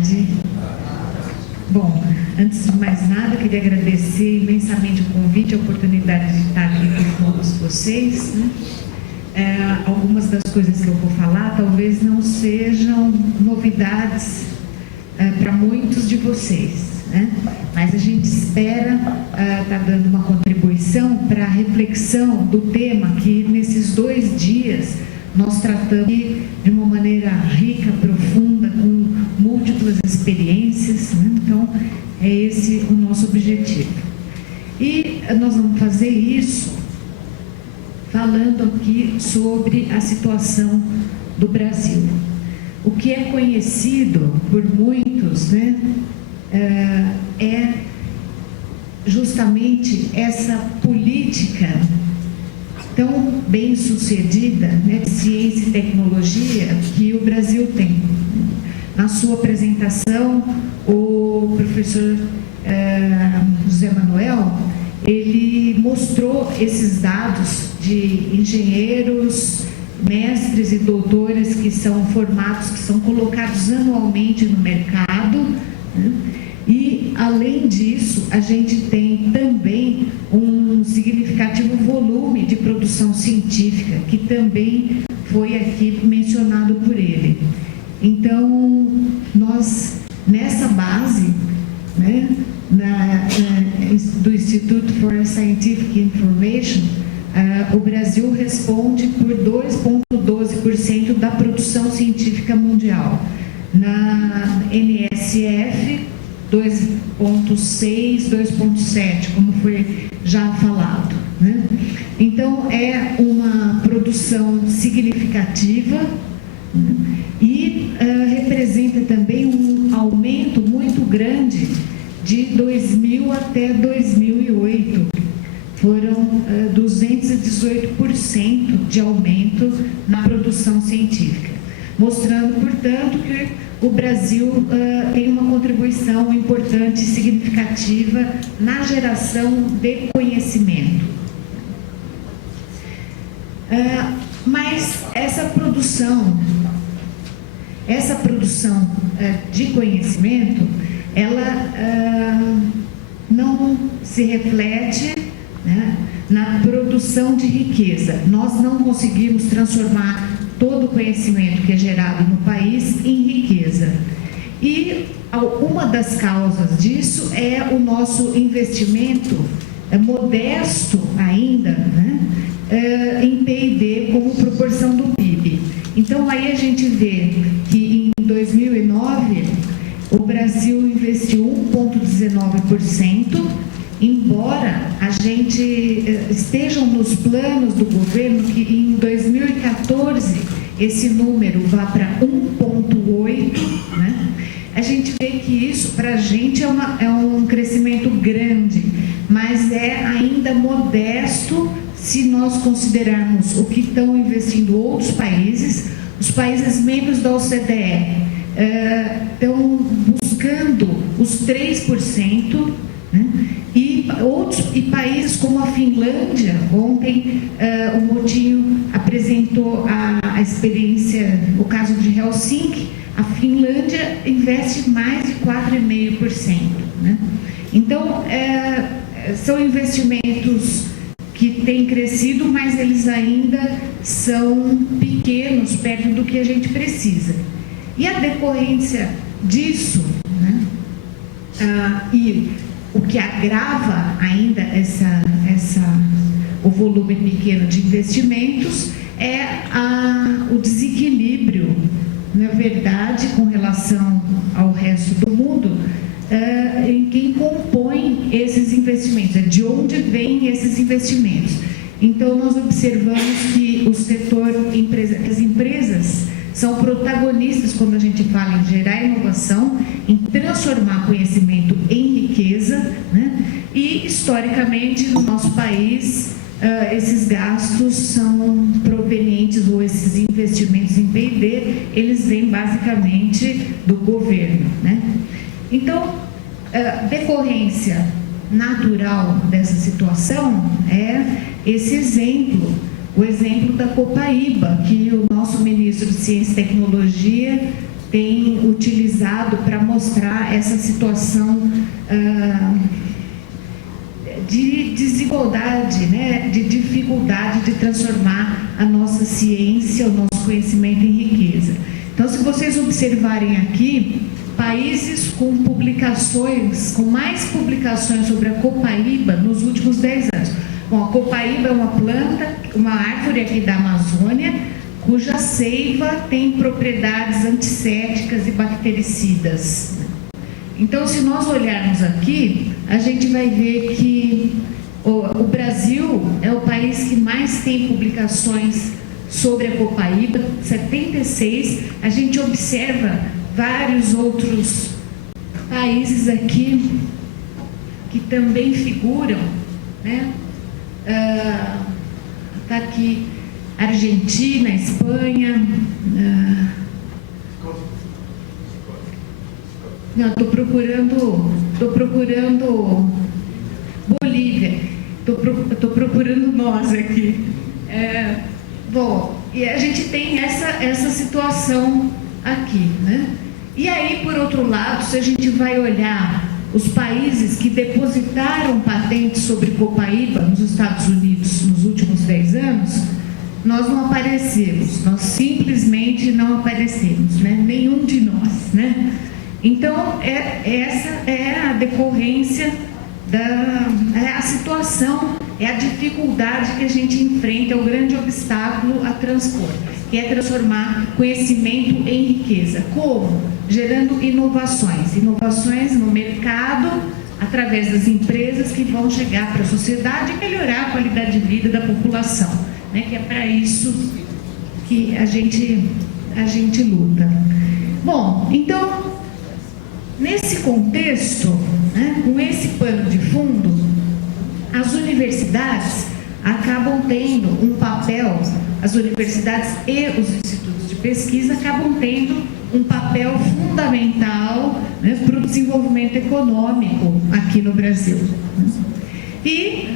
tarde. Bom, antes de mais nada, queria agradecer imensamente o convite, a oportunidade de estar aqui com todos vocês, né? Algumas das coisas que eu vou falar talvez não sejam novidades para muitos de vocês, né? Mas a gente espera estar dando uma contribuição para a reflexão do tema que nesses 2 dias nós tratamos de uma maneira rica, profunda, com múltiplas experiências, né? Então é esse o nosso objetivo. E nós vamos fazer isso falando aqui sobre a situação do Brasil. O que é conhecido por muitos, né, é justamente essa política tão bem sucedida, né, de ciência e tecnologia que o Brasil tem. Na sua apresentação, o professor José Manuel, ele mostrou esses dados de engenheiros, mestres e doutores que são formados, que são colocados anualmente no mercado, né? E, além disso, a gente tem também um significativo volume de produção científica, que também foi aqui mencionado por ele. Então, nós, nessa base, né, do Institute for Scientific Information, o Brasil responde por 2,12% da produção científica mundial. Na NSF, 2,6%, 2,7%, como foi já falado, né? Então, é uma produção significativa, né? E representa também um aumento muito grande de 2000 até 2008. Foram 218% de aumento na produção científica, mostrando, portanto, que o Brasil tem uma contribuição importante e significativa na geração de conhecimento. Mas essa produção de conhecimento, ela não se reflete, né, na produção de riqueza. Nós não conseguimos transformar todo o conhecimento que é gerado no país em riqueza. E uma das causas disso é o nosso investimento modesto ainda, né, em P&D como proporção do PIB. Então, aí a gente vê que em 2009 o Brasil investiu 1,19%, embora a gente estejam nos planos do governo que em 2014 esse número vá para 1,8%, né? A gente vê que isso para a gente é um crescimento grande, mas é ainda modesto se nós considerarmos o que estão investindo outros países. Os países membros da OCDE estão buscando os 3%, né? E países como a Finlândia, ontem o Motinho apresentou a experiência, o caso de Helsinki, a Finlândia investe mais de 4,5%, né? Então, são investimentos que têm crescido, mas eles ainda são pequenos perto do que a gente precisa. E a decorrência disso, né, e o que agrava ainda o volume pequeno de investimentos é o desequilíbrio, na verdade, com relação ao resto do mundo, em quem compõe esses investimentos, de onde vêm esses investimentos. Então, nós observamos que o setor as empresas são protagonistas quando a gente fala em gerar inovação, em transformar conhecimento em riqueza, né? E, historicamente, no nosso país, esses gastos são provenientes, ou esses investimentos em P&D, eles vêm basicamente do governo, né? Então, decorrência natural dessa situação é esse exemplo, o exemplo da Copaíba, que o nosso ministro de Ciência e Tecnologia tem utilizado para mostrar essa situação de desigualdade, né, de dificuldade de transformar a nossa ciência, o nosso conhecimento em riqueza. Então, se vocês observarem aqui, países com publicações, com mais publicações sobre a copaíba nos últimos 10 anos. Bom, a copaíba é uma planta, uma árvore aqui da Amazônia, cuja seiva tem propriedades antissépticas e bactericidas. Então, se nós olharmos aqui, a gente vai ver que o Brasil é o país que mais tem publicações sobre a copaíba, 76. A gente observa vários outros países aqui que também figuram, né? Está aqui Argentina, Espanha. Não, estou procurando Bolívia. Estou procurando nós aqui. Bom, e a gente tem essa situação aqui, né? E aí, por outro lado, se a gente vai olhar os países que depositaram patentes sobre copaíba nos Estados Unidos nos últimos 10 anos, nós não aparecemos, nós simplesmente não aparecemos, né? Nenhum de nós, né? Então, essa é a decorrência a situação, é a dificuldade que a gente enfrenta, é o grande obstáculo a transpor, que é transformar conhecimento em riqueza. Como? Gerando inovações no mercado, através das empresas que vão chegar para a sociedade e melhorar a qualidade de vida da população, né? Que é para isso que a gente luta. Bom, então, nesse contexto, né, com esse pano de fundo, as universidades acabam tendo um papel, as universidades e os institutos de pesquisa acabam tendo um papel fundamental, né, para o desenvolvimento econômico aqui no Brasil. E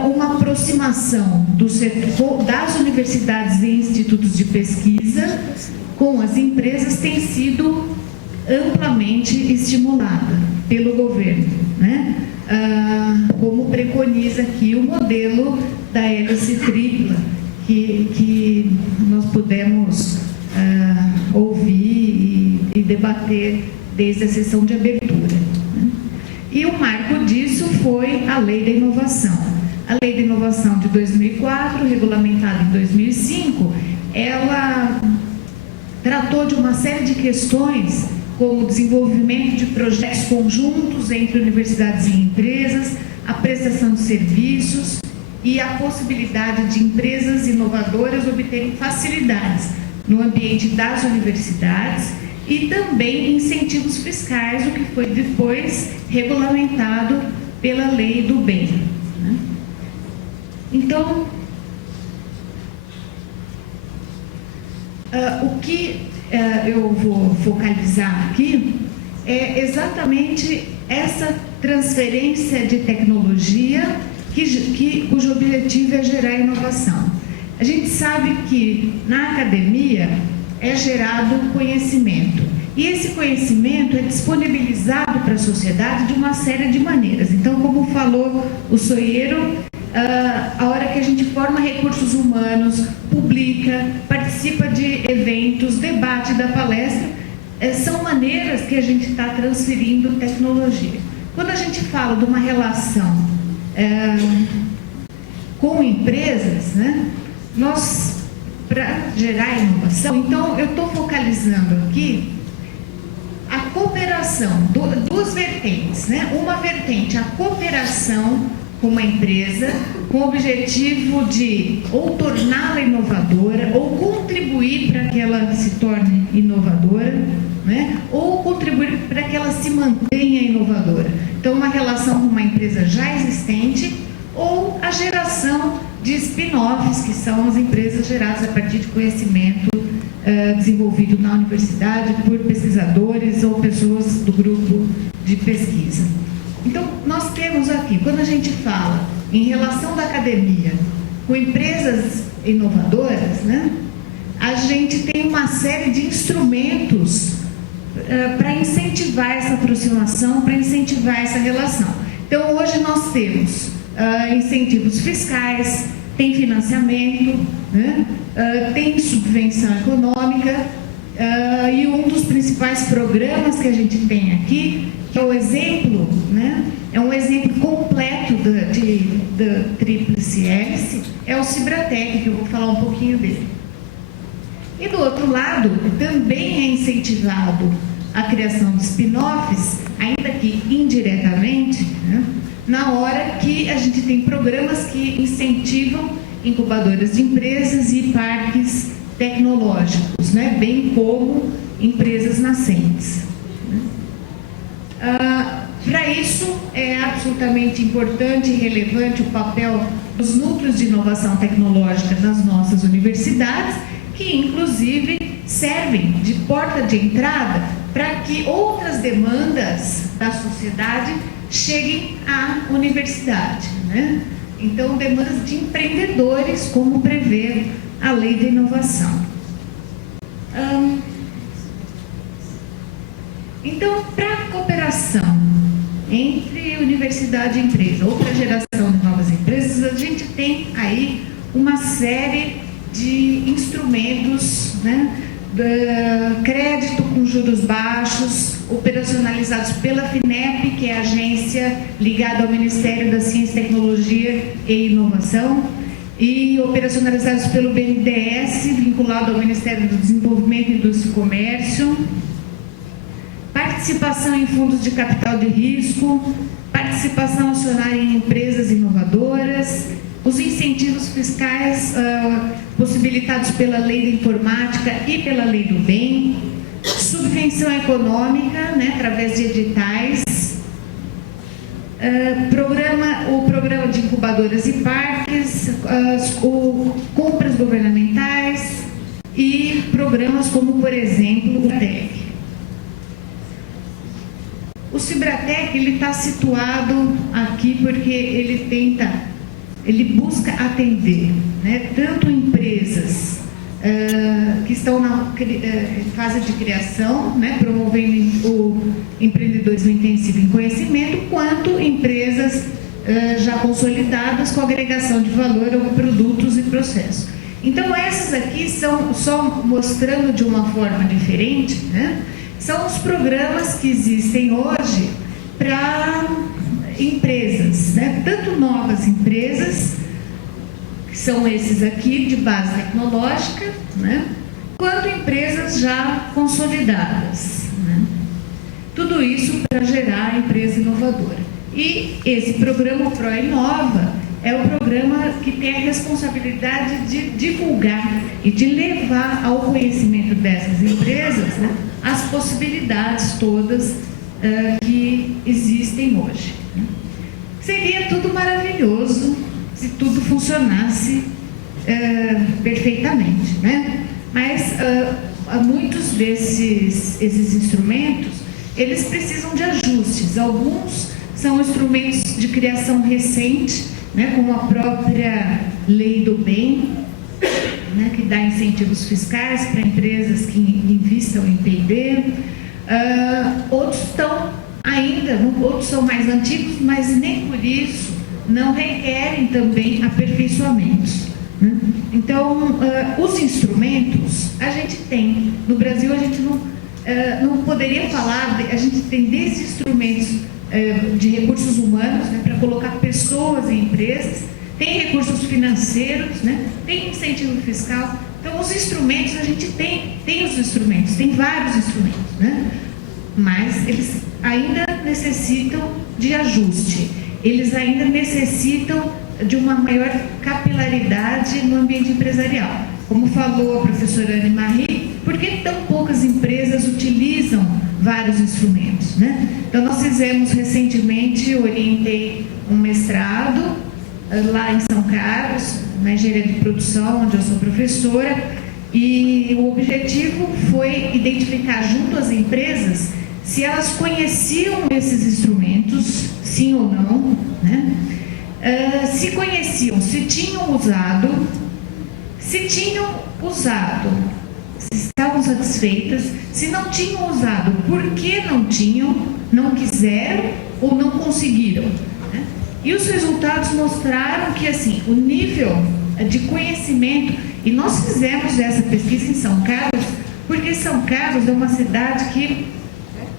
uma aproximação do setor, das universidades e institutos de pesquisa com as empresas tem sido amplamente estimulada pelo governo, né? Como preconiza aqui o modelo da hélice tripla, que nós pudemos ouvir e debater desde a sessão de abertura, né? E o marco disso foi a Lei da Inovação. A Lei da Inovação de 2004, regulamentada em 2005, ela tratou de uma série de questões, como o desenvolvimento de projetos conjuntos entre universidades e empresas, a prestação de serviços e a possibilidade de empresas inovadoras obterem facilidades no ambiente das universidades e também incentivos fiscais, o que foi depois regulamentado pela Lei do Bem, né? Então, o que eu vou focalizar aqui é exatamente essa transferência de tecnologia cujo objetivo é gerar inovação. A gente sabe que na academia é gerado conhecimento e esse conhecimento é disponibilizado para a sociedade de uma série de maneiras. Então, como falou o Soeiro, a hora que a gente forma recursos humanos, publica, participa de eventos, debate, da palestra, são maneiras que a gente está transferindo tecnologia. Quando a gente fala de uma relação com empresas, né, nós, para gerar inovação, então eu estou focalizando aqui a cooperação, duas vertentes, né? Uma vertente, a cooperação com uma empresa, com o objetivo de ou torná-la inovadora, ou contribuir para que ela se torne inovadora, né? Ou contribuir para que ela se mantenha inovadora. Então, uma relação com uma empresa já existente, ou a geração de spin-offs, que são as empresas geradas a partir de conhecimento desenvolvido na universidade por pesquisadores ou pessoas do grupo de pesquisa. Então, nós temos aqui, quando a gente fala em relação da academia com empresas inovadoras, né, a gente tem uma série de instrumentos para incentivar essa aproximação, para incentivar essa relação. Então, hoje nós temos incentivos fiscais, tem financiamento, né? Tem subvenção econômica, e um dos principais programas que a gente tem aqui, que é o exemplo, né? É um exemplo completo da Tríplice Hélice, é o Cibratec, que eu vou falar um pouquinho dele. E do outro lado, também é incentivado a criação de spin-offs, ainda que indiretamente, né? Na hora que a gente tem programas que incentivam incubadoras de empresas e parques tecnológicos, né? Bem como empresas nascentes. Para isso, é absolutamente importante e relevante o papel dos núcleos de inovação tecnológica das nossas universidades, que inclusive servem de porta de entrada para que outras demandas da sociedade cheguem à universidade, né? Então, demandas de empreendedores, como prevê a Lei da Inovação. Então, para a cooperação entre universidade e empresa, ou para a geração de novas empresas, a gente tem aí uma série de instrumentos, né? Crédito com juros baixos, operacionalizados pela FINEP, que é a agência ligada ao Ministério da Ciência, Tecnologia e Inovação, e operacionalizados pelo BNDES, vinculado ao Ministério do Desenvolvimento, Indústria e Comércio, participação em fundos de capital de risco, participação acionária em empresas inovadoras, os incentivos fiscais possibilitados pela Lei da Informática e pela Lei do Bem, subvenção econômica, né, através de editais, o programa de incubadoras e parques, compras governamentais e programas como, por exemplo, o Cibratec. O Cibratec, ele está situado aqui porque ele busca atender, né, tanto empresas que estão na fase de criação, né, promovendo o empreendedorismo intensivo em conhecimento, quanto empresas já consolidadas com agregação de valor a produtos e processos. Então, essas aqui são, só mostrando de uma forma diferente, né, são os programas que existem hoje para empresas, né, tanto novas empresas, que são esses aqui de base tecnológica, né, quanto empresas já consolidadas, né? Tudo isso para gerar empresa inovadora. E esse programa, o ProInova, é o programa que tem a responsabilidade de divulgar e de levar ao conhecimento dessas empresas, né, as possibilidades todas que existem hoje. Seria tudo maravilhoso se tudo funcionasse perfeitamente, né? Mas muitos esses instrumentos, eles precisam de ajustes. Alguns são instrumentos de criação recente, né, como a própria Lei do Bem, né, que dá incentivos fiscais para empresas que investam em P&D. Outros são mais antigos, mas nem por isso não requerem também aperfeiçoamentos, né? Então, os instrumentos, a gente tem, no Brasil a gente não poderia falar, a gente tem desde instrumentos de recursos humanos, né, para colocar pessoas em empresas, tem recursos financeiros, né, tem incentivo fiscal. Então, os instrumentos, a gente tem os instrumentos, tem vários instrumentos, né, mas eles ainda necessitam de ajuste, eles ainda necessitam de uma maior capilaridade no ambiente empresarial. Como falou a professora Anne Marie, por que tão poucas empresas utilizam vários instrumentos, né? Então, nós fizemos recentemente, orientei um mestrado lá em São Carlos, na engenharia de produção, onde eu sou professora, e o objetivo foi identificar junto às empresas se elas conheciam esses instrumentos, sim ou não, né? Se conheciam, se tinham usado, se estavam satisfeitas, se não tinham usado, por que não tinham, não quiseram ou não conseguiram, né? E os resultados mostraram que, assim, o nível de conhecimento, e nós fizemos essa pesquisa em São Carlos, porque São Carlos é uma cidade que,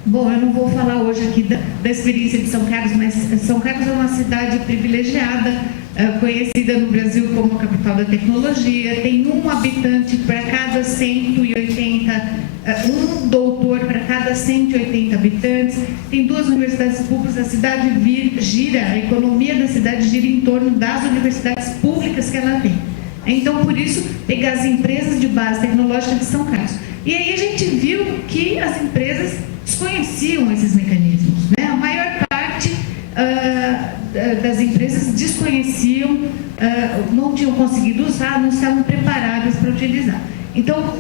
bom, eu não vou falar hoje aqui da experiência de São Carlos, mas São Carlos é uma cidade privilegiada, conhecida no Brasil como a capital da tecnologia, tem um habitante para cada 180, um doutor para cada 180 habitantes, tem 2 universidades públicas, a cidade gira, a economia da cidade gira em torno das universidades públicas que ela tem. Então, por isso, pegar as empresas de base tecnológica de São Carlos. E aí a gente viu que as empresas desconheciam esses mecanismos, né? A maior parte das empresas desconheciam, não tinham conseguido usar, não estavam preparadas para utilizar. Então,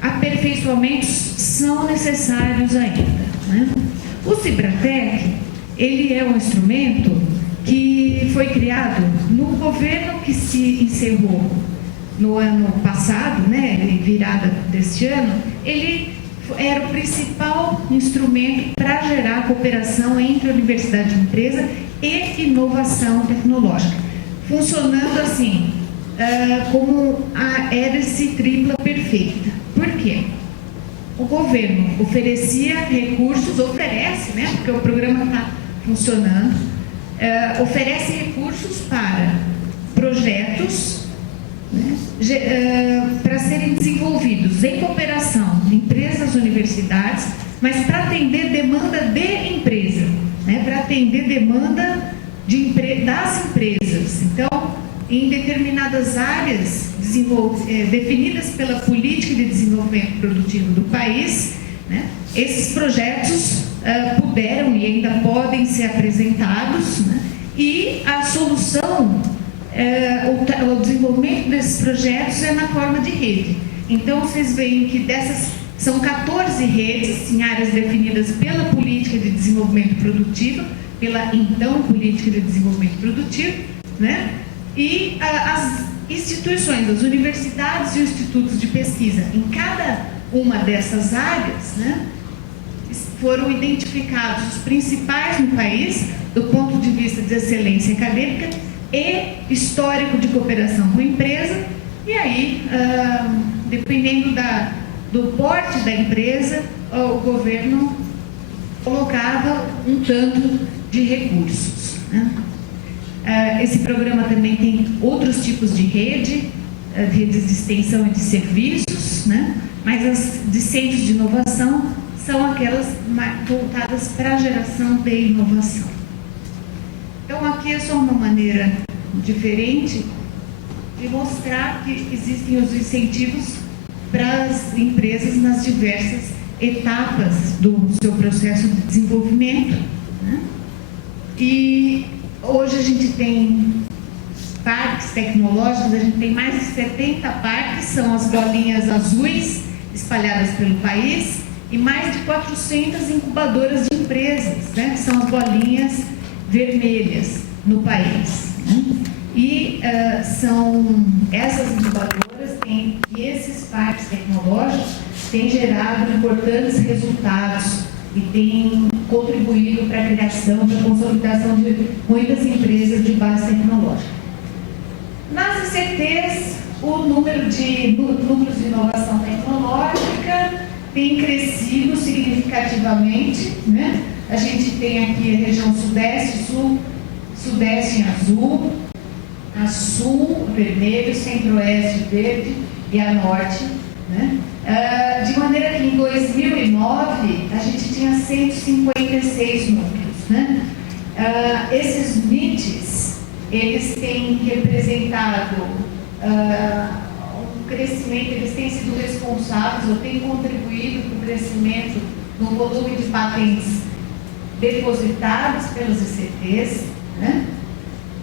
aperfeiçoamentos são necessários ainda, né? O Cibratec, ele é um instrumento que foi criado no governo que se encerrou no ano passado, né, virada deste ano. Ele era o principal instrumento para gerar cooperação entre a universidade e empresa e inovação tecnológica, funcionando assim, como a hélice tripla perfeita. Por quê? O governo oferecia recursos, oferece, né, porque o programa está funcionando, oferece recursos para projetos, né, para serem desenvolvidos em cooperação de empresas, universidades, mas para atender demanda de empresa, né, para atender demanda das empresas. Então, em determinadas áreas definidas pela política de desenvolvimento produtivo do país, né, esses projetos puderam e ainda podem ser apresentados, né, e a solução, o desenvolvimento desses projetos é na forma de rede. Então, vocês veem que são 14 redes em áreas definidas pela política de desenvolvimento produtivo, pela então política de desenvolvimento produtivo, né? E as instituições, as universidades e os institutos de pesquisa, em cada uma dessas áreas, né, foram identificados os principais no país, do ponto de vista de excelência acadêmica e histórico de cooperação com a empresa, e aí, dependendo do porte da empresa, o governo colocava um tanto de recursos, né? Esse programa também tem outros tipos de redes de extensão e de serviços, né? Mas as de centros de inovação são aquelas voltadas para a geração de inovação. Então, aqui é só uma maneira diferente de mostrar que existem os incentivos para as empresas nas diversas etapas do seu processo de desenvolvimento, né? E hoje a gente tem parques tecnológicos, a gente tem mais de 70 parques, são as bolinhas azuis espalhadas pelo país, e mais de 400 incubadoras de empresas, né, que são as bolinhas vermelhas no país, né? E são essas incubadoras e esses parques tecnológicos têm gerado importantes resultados e têm contribuído para a criação, para a consolidação de muitas empresas de base tecnológica. Nas ICTs, o número de núcleos de inovação tecnológica tem crescido significativamente, né? A gente tem aqui a região Sudeste, Sul, Sudeste em azul, a Sul vermelho, Centro-Oeste verde e a Norte, né? De maneira que em 2009 a gente tinha 156 núcleos, né? Esses NITs, eles têm representado um crescimento, eles têm sido responsáveis ou têm contribuído para o crescimento no volume de patentes depositadas pelos ICTs, né?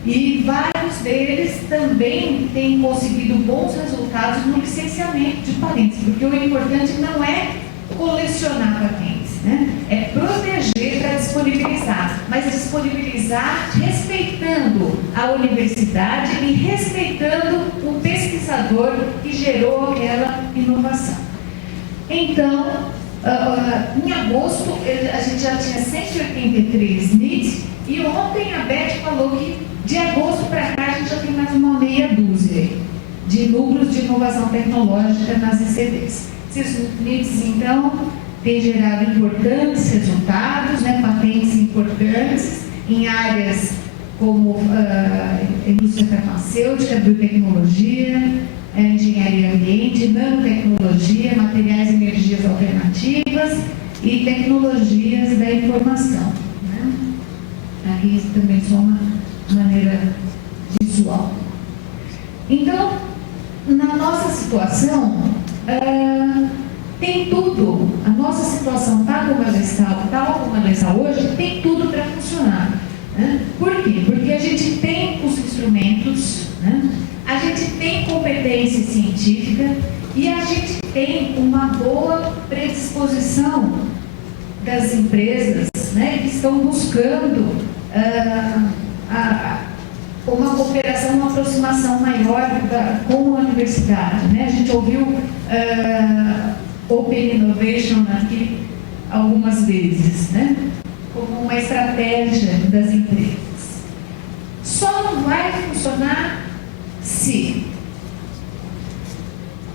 E vários deles também têm conseguido bons resultados no licenciamento de patentes, porque o importante não é colecionar patentes, né? É proteger para disponibilizar, mas disponibilizar respeitando a universidade e respeitando o pesquisador catalisador que gerou aquela inovação. Então, em agosto, a gente já tinha 183 NITs, e ontem a Beth falou que de agosto para cá a gente já tem mais uma meia dúzia de núcleos de inovação tecnológica nas ICDs. Esses NITs, então, têm gerado importantes resultados, né, patentes importantes em áreas como indústria farmacêutica, biotecnologia, engenharia ambiente, nanotecnologia, materiais e energias alternativas e tecnologias da informação. Né? Aqui também só uma maneira visual. Então, na nossa situação, tem tudo. A nossa situação tal como ela está hoje, tem tudo para funcionar. Né? Por quê? Porque a gente tem os instrumentos, né? A gente tem competência científica e a gente tem uma boa predisposição das empresas, né, que estão buscando uma cooperação, uma aproximação maior com a universidade. Né? A gente ouviu Open Innovation aqui algumas vezes, né? Como uma estratégia das empresas. Só não vai funcionar se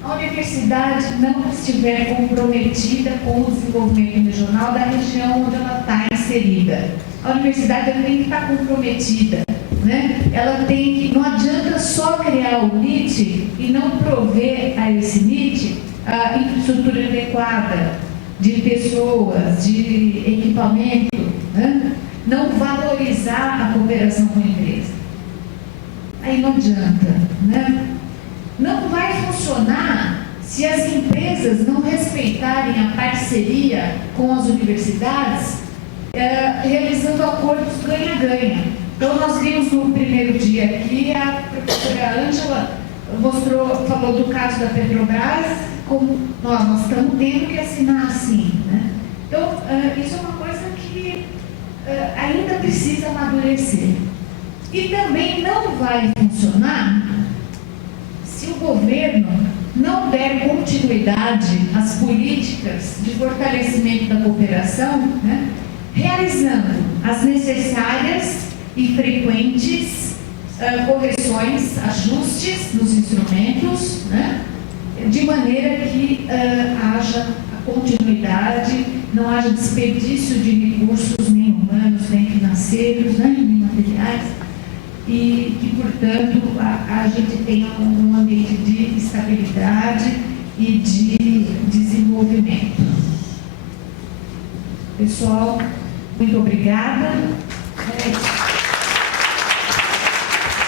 a universidade não estiver comprometida com o desenvolvimento regional da região onde ela está inserida. A universidade tem que estar comprometida, né? Ela tem que, não adianta só criar o NIT e não prover a esse NIT a infraestrutura adequada de pessoas, de equipamento, né? Não valorizar a cooperação com a empresa. Aí não adianta, né? Não vai funcionar se as empresas não respeitarem a parceria com as universidades, realizando acordos ganha-ganha. Então, nós vimos no primeiro dia aqui, a professora Ângela falou do caso da Petrobras, como nós estamos tendo que assinar assim, né? Então, isso é uma coisa que ainda precisa amadurecer. E também não vai funcionar se o governo não der continuidade às políticas de fortalecimento da cooperação, né, realizando as necessárias e frequentes correções, ajustes nos instrumentos, né, de maneira que haja a continuidade, não haja desperdício de recursos nem humanos, nem financeiros, né, nem materiais, e que, portanto, a gente tenha um ambiente de estabilidade e de desenvolvimento. Pessoal, muito obrigada.